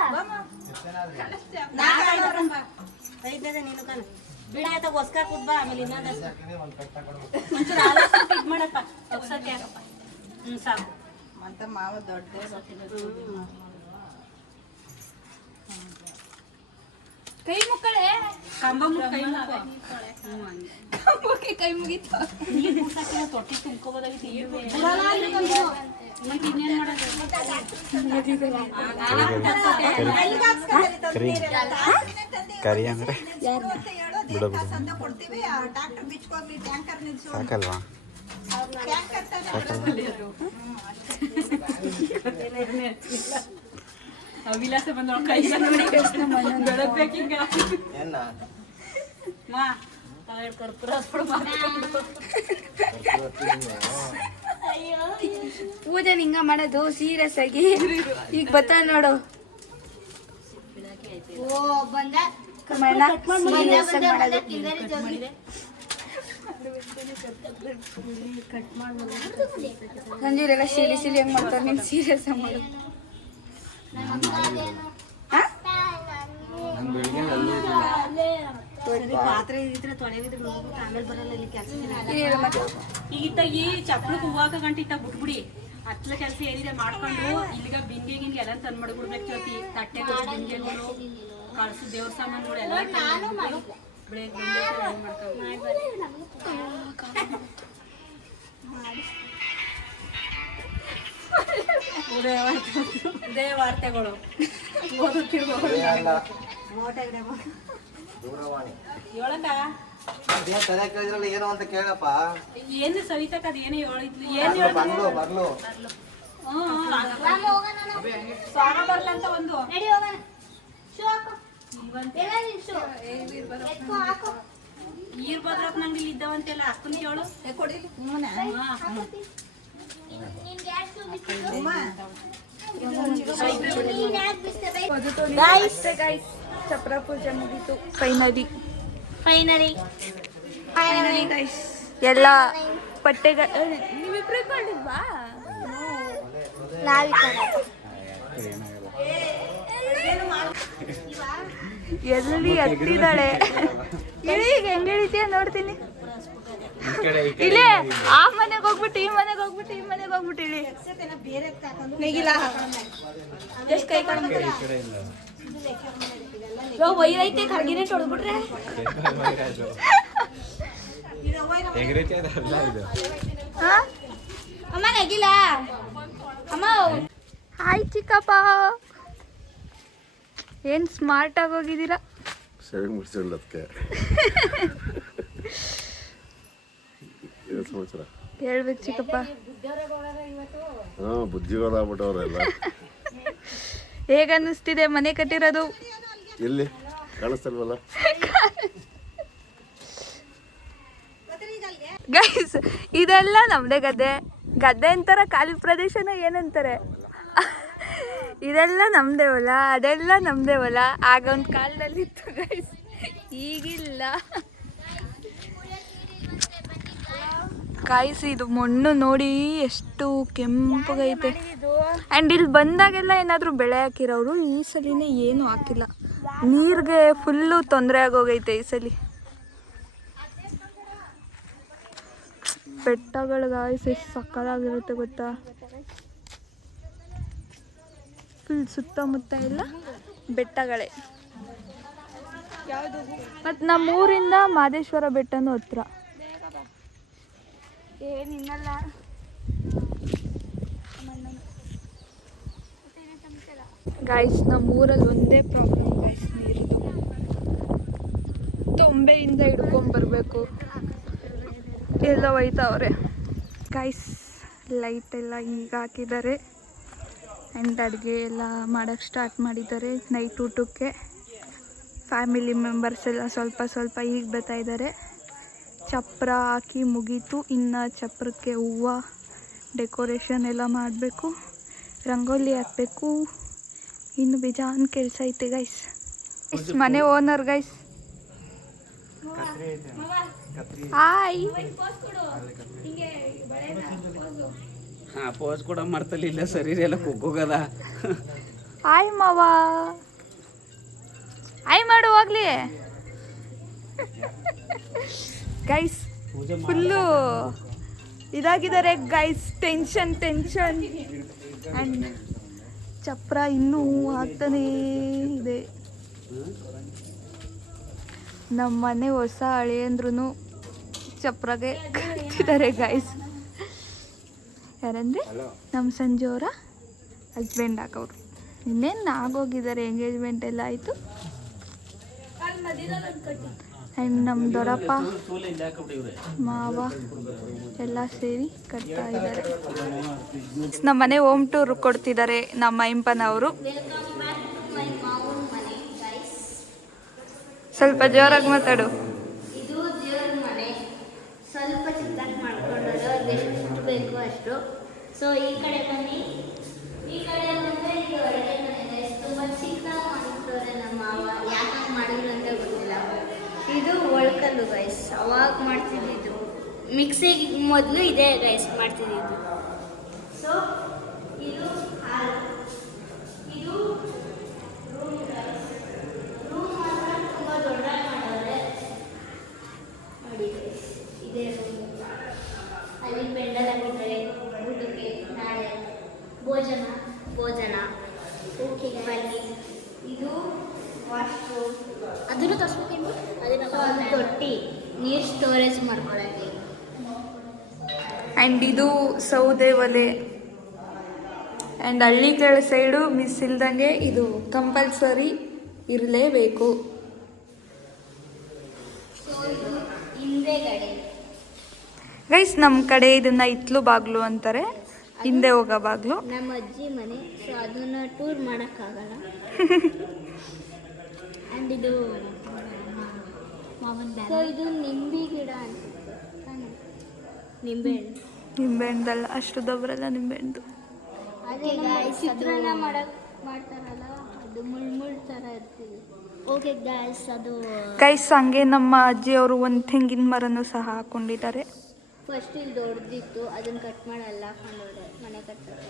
ಸಾಕು ಕೈ ಮುಕ್ಕಳೆ ಕಂಬ ಕೈ ಕಂಬಕ್ಕೆ ಕೈ ಮುಗಿತು. ನೀರು ಮುಟ್ಟಾಕಿಲ್ಲ ತೊಟ್ಟಿ ತುಂಬ್ಕೋಬೋದಾಗಿತ್ತು ಮತ್ತೆ ಇನ್ನೇನು ಮಾಡೋದು ಕರಿ ಅಂದ್ರೆ ಬಿಡ ಬಿಡು ಸಾಕಲ್ವಾ ವಿಲಾಸ ಬಂದ ಕೈ ಬೆಳಗ್ಬೇಕೀಗ ಮಾ ಪೂಜೆ ಹಿಂಗ ಮಾಡೋದು ಸೀರಿಯಸ್ ಆಗಿ. ಈಗ ಬತ್ತ ನೋಡು ಓ ಬಂದ ಸೀರಿಯಸ್ ಆಗಿ ಮಾಡೋದು. ಸಂಜೀರೆಲ್ಲ ಸಿಲಿ ಸಿಲಿ ಹಂಗ್ ಮಾಡ್ತಾರೆ, ನೀನ್ ಸೀರಿಯಸ್ ಆಗಿ ಮಾಡು. ಪಾತ್ರೆ ಇದ್ರೆ ತೊಳೆಗಿದ್ರೆ ಆಮೇಲೆ ಬರಲ್ಲ ಇಲ್ಲಿ ಕೆಲಸ ಇಲ್ಲ ಮತ್ತೆ ಈಗಿತ್ತ ಈ ಚಪ್ಪಳಕ್ಕೆ ಹೂವಾಕ ಗಂಟೆ ಇತ್ತ ಬಿಟ್ಬಿಡಿ ಹತ್ಲ ಕೆಲಸ ಏನಿದೆ ಮಾಡ್ಕೊಂಡು ಇಲ್ಲಿಗ ಬಿಂಗೆ ಗಿಂಗೆ ಎಲ್ಲ ತಂದು ಮಾಡ್ಬಿಡ್ಬೇಕು ಜ್ಯೋತಿ ತಟ್ಟೆಗಳು ಬಿಂಗೆಗಳು ಕಳ್ಸು ದೇವ್ರ ಸಾಮಾನುಗಳು ಎಲ್ಲ ಬೆಳಗ್ಗೆ ಇದೇ ವಾರ್ತೆಗಳು ಏನು ಅಂತ ಕೇಳಪ್ಪ. ಏನು ಸವಿತಕ್ಕ ಅದೇನು ಹೇಳಿದ್ಲು ಏನು ಸ್ವಾಗ ಬರ್ಲ ಅಂತ ಒಂದು ಈರ್ಭದ್ರಪ್ಪ ನಂಗೆ ಇಲ್ಲಿ ಇದ್ದಾವಂತೆಲ್ಲ ಅಕ್ಕನ ಕೇಳು ಗೈಸ್ ಚಪ್ರ ಪೂಜೆ ಮುಗೀತು ಫೈನಲಿ ಗೈಸ್. ಎಲ್ಲ ಬಟ್ಟೆಗಳು ನೀವಿಬ್ರು ಇಟ್ಕೊಂಡಿಲ್ವಾ? ಎಲ್ಲಿ ಹತ್ತಿದ್ದಾಳೆ ಇಳಿ, ಈಗ ಹೆಂಗ್ ಇಳಿತೀಯ ನೋಡ್ತೀನಿ. ಇಲ್ಲೇ ಆ ಮನೆಗೆ ಹೋಗ್ಬಿಟ್ಟು ಈ ಮನೆಗೆ ಹೋಗ್ಬಿಟ್ಟು ಈ ಮನೆಗೆ ಹೋಗ್ಬಿಟ್ಟು ಇಳಿ. ನೆಗಿಲ್ಲ ಜಸ್ಟ್ ಕೈ ಒಯ್ಯೈತೆ ಕರ್ಗಿನೇ ತೊಳೆದ್ಬಿಟ್ರೆ ಅಮ್ಮ ನೆಗಿಲ್ಲ ಅಮ್ಮ. ಹಾಯ್ ಚಿಕ್ಕಪ್ಪ, ಏನ್ ಸ್ಮಾರ್ಟ್ ಆಗಿ ಹೋಗಿದ್ದೀರಾ. ಶೇವಿಂಗ್ ಮುಗಿಸಿಲ್ಲ ಅದಕ್ಕೆ. ಹೇಳ್ಬೇಕು ಚಿಕ್ಕಪ್ಪ. ಬುದ್ಧಿಗಳಾಗ್ಬಿಟ್ಟವ್ರೆಲ್ಲ. ಹೇಗ ಅನ್ನಿಸ್ತಿದೆ ಮನೆ ಕಟ್ಟಿರೋದು? ಎಲ್ಲಿ ಕಾಣಿಸ್ತಲ್ವಲ್ಲ ಗೈಸ್, ಇದೆಲ್ಲ ನಮ್ದೇ ಗದ್ದೆ ಅಂತಾರ, ಖಾಲಿ ಪ್ರದೇಶನ ಏನಂತಾರೆ, ಇದೆಲ್ಲ ನಮ್ದೇ ಹೊಲ, ಅದೆಲ್ಲ ನಮ್ದೇ ಹೊಲ. ಆಗ ಒಂದು ಕಾಲದಲ್ಲಿ ಇತ್ತು ಗೈಸ್, ಈಗಿಲ್ಲ ಗೈಸ್. ಇದು ಮಣ್ಣು ನೋಡಿ ಎಷ್ಟು ಕೆಂಪಗೈತೆ. ಆ್ಯಂಡ್ ಇಲ್ಲಿ ಬಂದಾಗೆಲ್ಲ ಏನಾದರೂ ಬೆಳೆ ಹಾಕಿರೋರು, ಈ ಸಲಿನೇ ಏನೂ ಹಾಕಿಲ್ಲ. ನೀರಿಗೆ ಫುಲ್ಲು ತೊಂದರೆ ಆಗೋಗೈತೆ ಈ ಸಲ. ಬೆಟ್ಟಗಳು ಗಾಯ್ಸ್ ಎಷ್ಟು ಸಕ್ಕತ್ತಾಗಿರುತ್ತೆ ಗೊತ್ತಾ. ಫುಲ್ ಸುತ್ತಮುತ್ತ ಎಲ್ಲ ಬೆಟ್ಟಗಳೇ. ಮತ್ತು ನಮ್ಮೂರಿಂದ ಮಾದೇಶ್ವರ ಬೆಟ್ಟನೂ ಹತ್ರ. ಏನಿನ್ನಲ್ಲ ಗಾಯ್ಸ್, ನಮ್ಮೂರಲ್ಲಿ ಒಂದೇ ಪ್ರಾಬ್ಲಮ್ ಗಾಯ್ಸ್, ನೀರಿದು. ತೊಂಬೆಯಿಂದ ಹಿಡ್ಕೊಂಬರ್ಬೇಕು, ಎಲ್ಲ ಒಯ್ತಾವ್ರೆ ಗಾಯ್ಸ್. ಲೈಟ್ ಎಲ್ಲ ಈಗ ಹಾಕಿದ್ದಾರೆ ಆ್ಯಂಡ್ ಅಡುಗೆ ಎಲ್ಲ ಮಾಡೋಕ್ಕೆ ಸ್ಟಾರ್ಟ್ ಮಾಡಿದ್ದಾರೆ. ನೈಟ್ ಊಟಕ್ಕೆ ಫ್ಯಾಮಿಲಿ ಮೆಂಬರ್ಸ್ ಎಲ್ಲ ಸ್ವಲ್ಪ ಸ್ವಲ್ಪ ಈಗ ಬರ್ತಾಯಿದ್ದಾರೆ. ಚಪ್ರ ಹಾಕಿ ಮುಗೀತು, ಇನ್ನು ಚಪ್ರಕ್ಕೆ ಹೂವು ಡೆಕೋರೇಷನ್ ಎಲ್ಲ ಮಾಡಬೇಕು, ರಂಗೋಲಿ ಹಾಕಬೇಕು, ಇನ್ನು ಬೇಜಾನ್ ಕೆಲಸ ಐತೆ ಗೈಸ್. ಮನೆ ಓನರ್ ಗೈಸ್. ಹಾಯ್ ಪೋಸ್ ಕೂಡ ಮಾಡ್ತಲ್ಲ ಇಲ್ಲ ಸರಿ ಎಲ್ಲ ಕುಗ್ಗೋಗದ. ಆಯ್ ಮಾವ ಆಯ್ ಮಾಡು ಹೋಗ್ಲಿ. ಗೈಸ್ ಫುಲ್ಲು ಇದಾಗಿದ್ದಾರೆ ಗೈಸ್, ಟೆನ್ಷನ್ ಆ್ಯಂಡ್ ಚಪ್ರ ಇನ್ನೂ ಆಗ್ತಾನೇ ಇದೆ. ನಮ್ಮ ಮನೆ ಹೊಸ ಹಳೆ ಅಂದ್ರೂ ಚಪ್ರಗೆ ಕಟ್ಟಿದ್ದಾರೆ ಗೈಸ್. ಯಾರಂದ್ರೆ ನಮ್ಮ ಸಂಜೆ ಅವರ ಹಸ್ಬೆಂಡ್ ಆಗೋರು. ಇನ್ನೇನು ಆಗೋಗಿದ್ದಾರೆ, ಎಂಗೇಜ್ಮೆಂಟ್ ಎಲ್ಲ ಆಯಿತು. ಆ್ಯಂಡ್ ನಮ್ಮ ದೊಡ್ಡಪ್ಪ ಮಾವ ಎಲ್ಲ ಸೇರಿ ಕಟ್ತಾ ಇದ್ದಾರೆ. ನಮ್ಮ ಮನೆ ಹೋಮ್ ಟೂರ್ ಕೊಡ್ತಿದ್ದಾರೆ ನಮ್ಮ ಇಂಪನವರು. ಸ್ವಲ್ಪ ಜೋರಾಗಿ ಮಾತಾಡು. ಇದು ದೇವ್ರ ಮನೆ, ಸ್ವಲ್ಪ ಚಿಕ್ಕದಾಗಿ ಮಾಡ್ಕೊಂಡಾರೆ, ಅವ್ರಿಗೆ ಎಷ್ಟು ಬೇಕು ಅಷ್ಟು. ಸೊ ಈ ಕಡೆ ಬನ್ನಿ, ಈ ಕಡೆ ಬಂದರೆ ಇದು ಅಡುಗೆ ಮನೆ. ತುಂಬ ಚಿಕ್ಕದಾಗಿ ಮಾಡ್ತಾರೆ ನಮ್ಮ ಮಾವ. ಯಾಕೆ ಮಾಡಿದ್ರು ಅಂತ ಗೊತ್ತಿಲ್ಲ. ಇದು ಒಳ್ಕಲ್ಲು ಗೈಸ್, ಅವಾಗ ಮಾಡ್ತಿದ್ದಿದ್ದು. ಮಿಕ್ಸಿಗೆ ಮೊದಲು ಇದೆ ಗೈಸ್ ಮಾಡ್ತಿದ್ದಿದ್ದು. ಸೊ ಇದು ಹಾಲು, ಇದು ರೂಮ್ ಗೈಸ್. ರೂಮ್ ಮಾತ್ರ ತುಂಬ ದೊಡ್ಡದಾಗಿ ಮಾಡೋರೆ ನೋಡಿ ಗೈಸ್. ಇದೇ ರೂಮ್. ಅಲ್ಲಿ ಪೆಂಡಲ್ ಹಾಕಿದ್ದಾರೆ ಊಟಕ್ಕೆ. ನಾಳೆ ಭೋಜನ ಊಟಕ್ಕೆ ಬನ್ನಿ. ಇದು ವಾಶ್ರೂಮ್, ಅದನ್ನು ತರಿಸ್ಬೇಕು. ಅದನ್ನು ತೊಟ್ಟಿ, ನೀರು ಸ್ಟೋರೇಜ್ ಮಾಡ್ಕೊಳ್ಳೋಕ್ಕೆ. ಆ್ಯಂಡ್ ಇದು ಸೌದೆ ಒಲೆ. ಆ್ಯಂಡ್ ಹಳ್ಳಿ ಕಡೆ ಸೈಡು ಮಿಸ್ ಇಲ್ದಂಗೆ ಇದು ಕಂಪಲ್ಸರಿ ಇರಲೇಬೇಕು. ಸೊ ಇದು ಹಿಂದೆಗಡೆ ಗೈಸ್ ನಮ್ಮ ಕಡೆ ಇದನ್ನ ಇತ್ಲು ಬಾಗ್ಲು ಅಂತಾರೆ, ಹಿಂದೆ ಹೋಗೋ ಬಾಗ್ಲು. ನಮ್ಮ ಅಜ್ಜಿ ಮನೆ. ಸೊ ಅದನ್ನು ಟೂರ್ ಮಾಡೋಕ್ಕಾಗಲ್ಲ. ಆ್ಯಂಡ್ ಇದು ಸೊ ಇದು ನಿಂಬೆ ಗಿಡ ಅನ್ಸುತ್ತೆ, ನಿಂಬೆಹಣ್ಣು. ನಿಂಬೆಹಣ್ಣಲ್ಲ, ಅಷ್ಟು ದೊಬ್ಬರಲ್ಲ ನಿಂಬೆಹಣ್ಣು. ಅದೇ ಚಿತ್ರಾನ್ನ ಮಾಡ್ತಾರಲ್ಲ, ಅದು ಮುಳ್ಳು ಥರ ಇರ್ತೀವಿ. ಓಕೆ ಗಾಯ್ಸ್, ಅದು ಗೈಸ್ ಹಂಗೆ ನಮ್ಮ ಅಜ್ಜಿಯವರು ಒಂದು ತೆಂಗಿನ ಮರನೂ ಸಹ ಹಾಕೊಂಡಿದ್ದಾರೆ. ಫಸ್ಟ್ ಇಲ್ಲಿ ದೊಡ್ಡದಿತ್ತು, ಅದನ್ನು ಕಟ್ ಮಾಡಿ ಅಲ್ಲಿ ಹಾಕೊಂಡವ್ರೆ ಮನೆ ಕಟ್ತಾರೆ.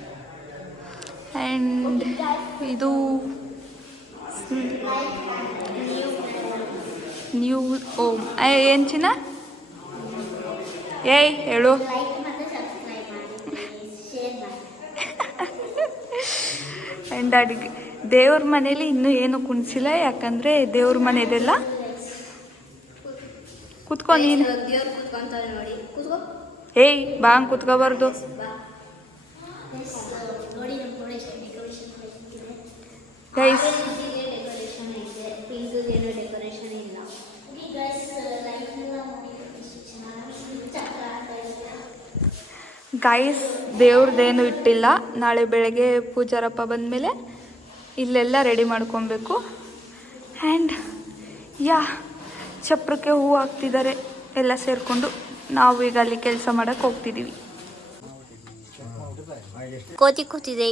ಆ್ಯಂಡ್ ಇದು ನ್ಯೂ ಓಮ್. ಏನು ಚಿನ್ನ? ಏಯ್ ಹೇಳು. ಲೈಕ್ ಮತ್ತು ಸಬ್ಸ್ಕ್ರೈಬ್ ಮಾಡಿ, ಶೇರ್ ಮಾಡಿ. ಆ್ಯಂಡ್ ಅಡುಗೆ ದೇವ್ರ ಮನೇಲಿ ಇನ್ನೂ ಏನು ಕುಣಿಸಿಲ್ಲ, ಯಾಕಂದರೆ ದೇವ್ರ ಮನೆಯದೆಲ್ಲ ಕುತ್ಕೊ ನೀನು. ದೇವ್ರು ಕೂತ್ಕೊಂತಾರೆ ನೋಡಿ, ಕೂತ್ಕೋ. ಏಯ್ ಬಾ ಹಂಗೆ ಕುತ್ಕೋಬಾರ್ದು. ನೋಡಿ ನಮ್ಮ ಕೂಡ ಎಷ್ಟು ಡೆಕೋರೇಷನ್ ಗೈಸ್ ಡೆಕೋರೇಷನ್ ಇದೆ, ಪಿಂಕ್ಗೇನು ಡೆಕೋರೇಷನ್ ಇಲ್ಲ. ಗೈಸ್ ದೇವ್ರದ್ದೇನು ಇಟ್ಟಿಲ್ಲ. ನಾಳೆ ಬೆಳಗ್ಗೆ ಪೂಜಾರಪ್ಪ ಬಂದಮೇಲೆ ಇಲ್ಲೆಲ್ಲ ರೆಡಿ ಮಾಡ್ಕೊಬೇಕು. ಆ್ಯಂಡ್ ಯಾ ಚಪ್ರಕ್ಕೆ ಹೂವು ಹಾಕ್ತಿದ್ದಾರೆ ಎಲ್ಲ ಸೇರಿಕೊಂಡು. ನಾವು ಈಗ ಅಲ್ಲಿ ಕೆಲಸ ಮಾಡೋಕ್ಕೆ ಹೋಗ್ತಿದ್ದೀವಿ. ಕೋತಿ ಕೂತಿದೆ,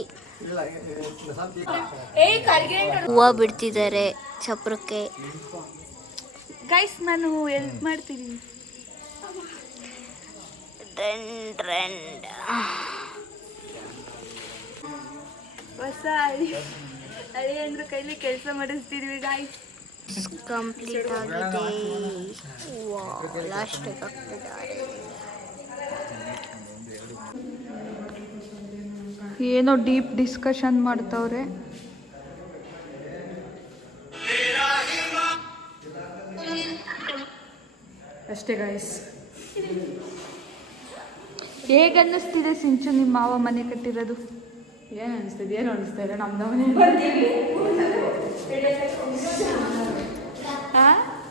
ಹೂವು ಬಿಡ್ತಿದ್ದಾರೆ ಚಪ್ರಕ್ಕೆ. ಗೈಸ್ ನಾನು ಹೆಲ್ಪ್ ಮಾಡ್ತೀನಿ. ಹೊಸ ಹಳಿ ಅಂದ್ರೆ ಕೈಲಿ ಕೆಲಸ ಮಾಡಿಸ್ತಿದ್ವಿ ಗೈಸ್. ಕಂಪ್ಲೀಟ್ ಆಗಿದೆ. ಲಾಸ್ಟಿಗೆ ಹಾಕ್ತಿದ್ದಾರೆ. ಏನೋ ಡೀಪ್ ಡಿಸ್ಕಷನ್ ಮಾಡ್ತವ್ರೆ. ಅಷ್ಟೇ ಗಾಯ್ಸ್. ಹೇಗೆ ಅನ್ನಿಸ್ತಿದೆ ಸಿಂಚು ನಿಮ್ಮ ಮಾವ ಮನೆ ಕಟ್ಟಿರೋದು? ಏನು ಅನಿಸ್ತದೆ? ಏನು ಅನಿಸ್ತಾ ಇಲ್ಲ, ನಮ್ದು ಮನೆ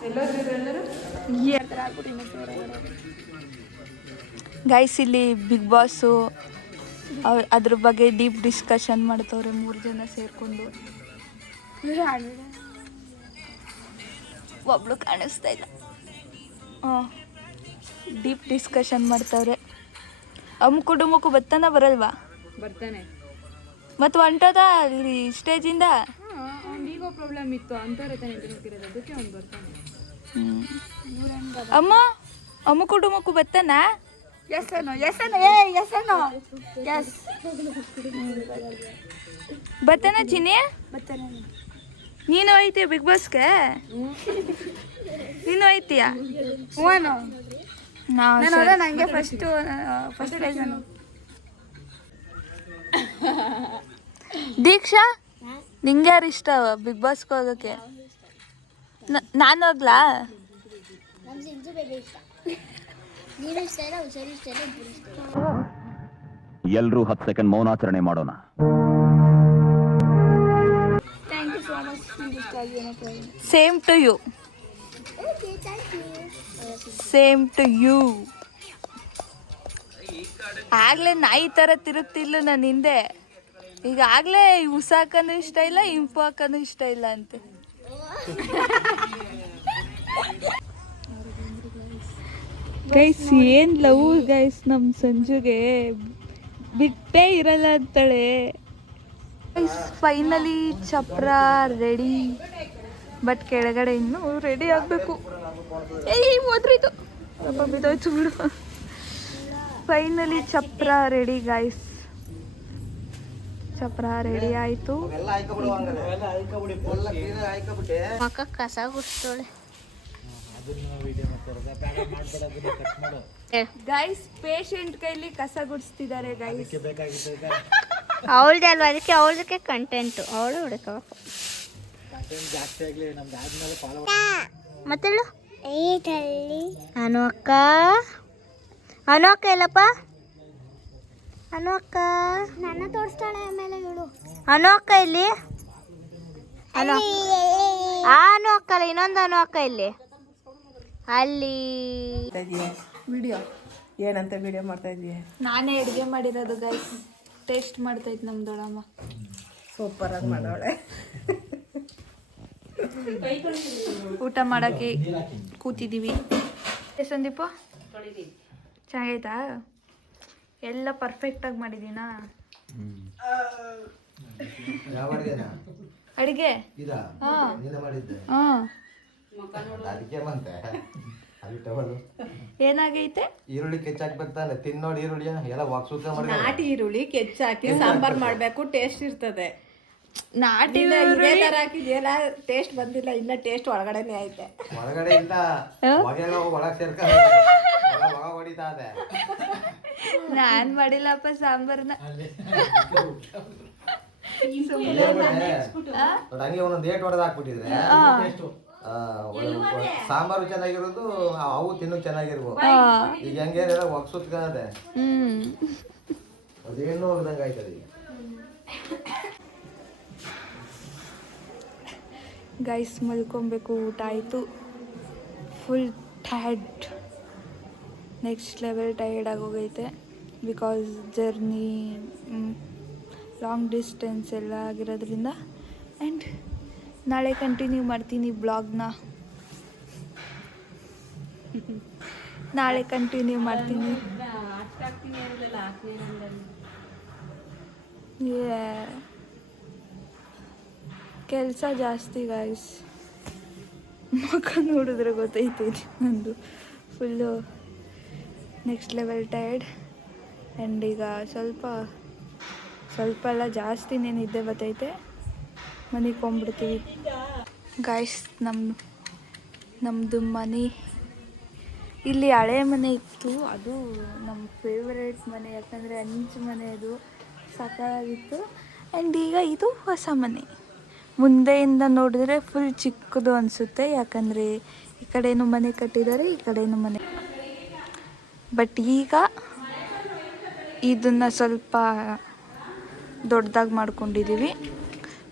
ಎಲ್ಲರೂ ಗೈಸ್ ಇಲ್ಲಿ ಬಿಗ್ ಬಾಸು ಅದ್ರ ಬಗ್ಗೆ ಡೀಪ್ ಡಿಸ್ಕಷನ್ ಮಾಡ್ತವ್ರೆ 3 ಜನ ಸೇರಿಕೊಂಡು. ಒಬ್ಳು ಕಾಣಿಸ್ತಾ ಇಲ್ಲ. Deep discussion ಮಾಡ್ತವ್ರೆ. ಕುಟುಂಬಕ್ಕೂ ಬತ್ತಾನ ಬರಲ್ವಾ? ಬರ್ತಾನೆ. ಮತ್ತು ಹೊಂಟೋದ ಅಲ್ಲಿ ಸ್ಟೇಜಿಂದ. ಅವ್ನಿಗೆ ಈಗೋ ಪ್ರಾಬ್ಲಮ್ ಇತ್ತು, ಅಂಥವ್ರೆ ತಾನೇ ತಿರುಗ್ತಿರೋದು, ಅದಕ್ಕೆ ಅವ್ನು ಬರ್ತಾನೆ. ಅಮ್ಮ ಕುಟುಂಬಕ್ಕೂ ಬತ್ತಾನ? ಎಸ್ ಏನೋ ಎಸ್ ಏನೋ ಎಸ್ ಏನೋ ಎಸ್ ಬರ್ತೇನೆ ಚಿನ್ನಿ ಬರ್ತೇನೆ. ನೀನು ಹೋಯ್ತೀಯ ಬಿಗ್ ಬಾಸ್ಗೆ? ನೀನು ಹೋಯ್ತೀಯ? ಹ್ಞೂ ನನಗೆ ಫಸ್ಟ್ ಪ್ರೈಸ್. ದೀಕ್ಷಾ ನಿಂಗೆ ಯಾರು ಇಷ್ಟ ಬಿಗ್ ಬಾಸ್ಗೆ ಹೋಗೋಕ್ಕೆ? ನಾನು ಹೋಗ್ಲಾ? ನಮ್ಮ ಸಿಂಜು ಬೇಗ ಇಷ್ಟ. ನೀನು ಇಷ್ಟ ಇಲ್ಲ, ಹುಷಾರು ಇಷ್ಟ ಇಲ್ಲ, ಇಬ್ಬರು ಇಷ್ಟ. ಎಲ್ಲರೂ 10 ಸೆಕೆಂಡ್ ಮೌನಾಚರಣೆ ಮಾಡೋಣ. Thank you so much. Same to you. Okay, thank you. Same to you. ಆಗ್ಲೇ ನಾಯಿ ಥರ ತಿರುಗ್ತಿಲ್ಲ ನನ್ನ ಹಿಂದೆ. ಈಗ ಆಗ್ಲೇ ಉಸ ಹಾಕೋನು ಇಷ್ಟ ಇಲ್ಲ, ಇಂಪು ಹಾಕೋನು ಇಷ್ಟ ಇಲ್ಲ ಅಂತೆ. ಗೈಸ್ ಏನ್ ಲವ್ ಗೈಸ್, ನಮ್ಮ ಸಂಜುಗೆ ಬಿಟ್ಟೇ ಇರಲ್ಲ ಅಂತಾಳೆ. ಫೈನಲಿ ಚಪ್ರ ರೆಡಿ, ಬಟ್ ಕೆಳಗಡೆ ಇನ್ನು ರೆಡಿ ಆಗಬೇಕು. ಓದ್ರಿತು ಸ್ವಲ್ಪ ಬಿದ್ದೋಯ್ತು ಬಿಡು. ಫೈನಲಿ ಚಪ್ರ ರೆಡಿ ಗೈಸ್, ಚಪ್ರ ರೆಡಿ ಆಯಿತು. ಮಕ್ಕ ಕಸ ಗುಡಿಸ್ತೋಳೆ. ಗೈಸ್ ಪೇಷಂಟ್ ಕೈಲಿ ಕಸ ಗುಡಿಸ್ತಿದ್ದಾರೆ ಗೈಸ್. ಅವಳದೇ ಅಲ್ವಾ, ಅದಕ್ಕೆ ಅವಳದಕ್ಕೆ ಕಂಟೆಂಟು, ಅವಳು ಹುಡುಕಬೇಕು. ಮತ್ತೇಳು ಅನು ಅಕ್ಕ, ಅನು ಅಕ್ಕ ಎಲ್ಲಪ್ಪ? ಅನು ಅಕ್ಕ ನನ್ನ ತೋರಿಸ್ತಾಳೆ ಆಮೇಲೆ ಇವಳು. ಅನು ಅಕ್ಕ ಇಲ್ಲಿ, ಅನು ಅನು ಅಕ್ಕ ಅಲ್ಲ, ಇನ್ನೊಂದು ಅನು ಅಕ್ಕ ಇಲ್ಲಿ ಅಲ್ಲಿ. ವಿಡಿಯೋ ಏನಂತ ವಿಡಿಯೋ ಮಾಡ್ತಾ ಇದೀಯ? ನಾನೇ ಅಡುಗೆ ಮಾಡಿರೋದು ಗೈಸ್, ಟೇಸ್ಟ್ ಮಾಡ್ತೈತೆ ನಮ್ಮ ದೊಡ್ಡಮ್ಮ. ಸೂಪರ್ ಆಗಿ ಮಾಡೋಳೆ. ಊಟ ಮಾಡೋಕ್ಕೆ ಕೂತಿದ್ದೀವಿ. ಸಂದೀಪ ಚೆನ್ನಾಗೈತಾ? ಎಲ್ಲ ಪರ್ಫೆಕ್ಟಾಗಿ ಮಾಡಿದ್ದೀನಾ ಅಡುಗೆ? ಹಾಂ ಹಾಂ. ಏನಾಗೈತೆ? ಈರುಳ್ಳಿ ಕೆಚ್ಚಾಕ್ಬೇಕು ತಾನೆ, ತಿನ್ನೋಡಿ ಈರುಳ್ಳಿ ಎಲ್ಲ ವಾಕ್ಸೂತ ಮಾಡಿ ನಾಟಿ ಈರುಳ್ಳಿ ಕೆಚ್ಚಾಕಿ ಸಾಂಬಾರ್ ಮಾಡ್ಬೇಕು, ಟೇಸ್ಟ್ ಇರ್ತದೆ. ನಾಟಿ ಇದೇ ತರ ಹಾಕಿದ್ಯಲ್ಲ, ಟೇಸ್ಟ್ ಬಂದಿಲ್ಲ. ಇಲ್ಲ, ಟೇಸ್ಟ್ ಒಳಗಡೆನೆ ಐತೆ. ಹೊರಗಡೆ ಇಲ್ಲ, ಹೊಗೆಲ್ಲ ಒಳಗೆ ಸೇರ್ಕ ಹೊಗ ಹೊಡಿತಾ ಇದೆ. ನಾನ್ ಮಾಡಿಲ್ಲಪ್ಪ ಸಾಂಬಾರ್ನ. ಹಂಗೆ ಒಂದೊಂದು ಏಟ್ ಹೊಡೆದು ಹಾಕ್ಬಿಟ್ಟಿದ್ರೆ ಸಾಂಬಾರು ಚೆನ್ನಾಗಿರೋದು, ಅವು ತಿನ್ನು ಚೆನ್ನಾಗಿರ್ಬೋದು. ಈಗ ಹೆಂಗೆ ಒಗ್ಸುತ್ಕಾದೆ, ಅದೇನು ಹೋಗ್ದಂಗೆ ಆಯ್ತದೆ. ಗೈಸ್ ಮಲ್ಕೊಬೇಕು, ಊಟ ಆಯಿತು. Full tired, next level tired ಆಗೋಗೈತೆ. ಬಿಕಾಸ್ ಜರ್ನಿ ಲಾಂಗ್ ಡಿಸ್ಟೆನ್ಸ್ ಎಲ್ಲ ಆಗಿರೋದ್ರಿಂದ. ಆ್ಯಂಡ್ ನಾಳೆ ಕಂಟಿನ್ಯೂ ಮಾಡ್ತೀನಿ ಬ್ಲಾಗ್ನ. ನಾಳೆ ಕಂಟಿನ್ಯೂ ಮಾಡ್ತೀನಿ. ಕೆಲಸ ಜಾಸ್ತಿ ಗೈಸ್, ಮುಖ ನೋಡಿದ್ರೆ ಗೊತ್ತೈತೆ ನಂದು full next level tired. And ಈಗ ಸ್ವಲ್ಪ ಎಲ್ಲ ಜಾಸ್ತಿನೇ ನಿದ್ದೆ ಬರ್ತೈತೆ, ಮನೆಗೆ ಹೋಗ್ಬಿಡ್ತೀವಿ ಗೈಸ್. ನಮ್ಮದು ಮನೆ ಇಲ್ಲಿ ಹಳೆ ಮನೆ ಇತ್ತು, ಅದು ನಮ್ಮ ಫೇವ್ರೇಟ್ ಮನೆ. ಯಾಕಂದರೆ ಅಂಚು ಮನೆ, ಅದು ಸಾಕಾಗಿತ್ತು. ಆ್ಯಂಡ್ ಈಗ ಇದು ಹೊಸ ಮನೆ. ಮುಂದೆಯಿಂದ ನೋಡಿದ್ರೆ ಫುಲ್ ಚಿಕ್ಕದು ಅನಿಸುತ್ತೆ, ಯಾಕಂದರೆ ಈ ಕಡೆನೂ ಮನೆ ಕಟ್ಟಿದ್ದಾರೆ, ಈ ಕಡೆನೂ ಮನೆ. ಬಟ್ ಈಗ ಇದನ್ನು ಸ್ವಲ್ಪ ದೊಡ್ಡದಾಗಿ ಮಾಡ್ಕೊಂಡಿದ್ದೀವಿ.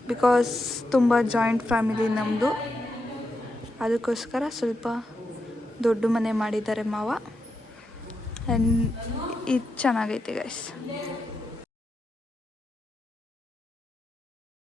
ಬಿಕಾಸ್ ತುಂಬ ಜಾಯಿಂಟ್ ಫ್ಯಾಮಿಲಿ ನಮ್ಮದು, ಅದಕ್ಕೋಸ್ಕರ ಸ್ವಲ್ಪ ದೊಡ್ಡ ಮನೆ ಮಾಡಿದ್ದಾರೆ ಮಾವ. ಆ್ಯಂಡ್ ಇದು ಚೆನ್ನಾಗೈತೆ ಗೈಸ್.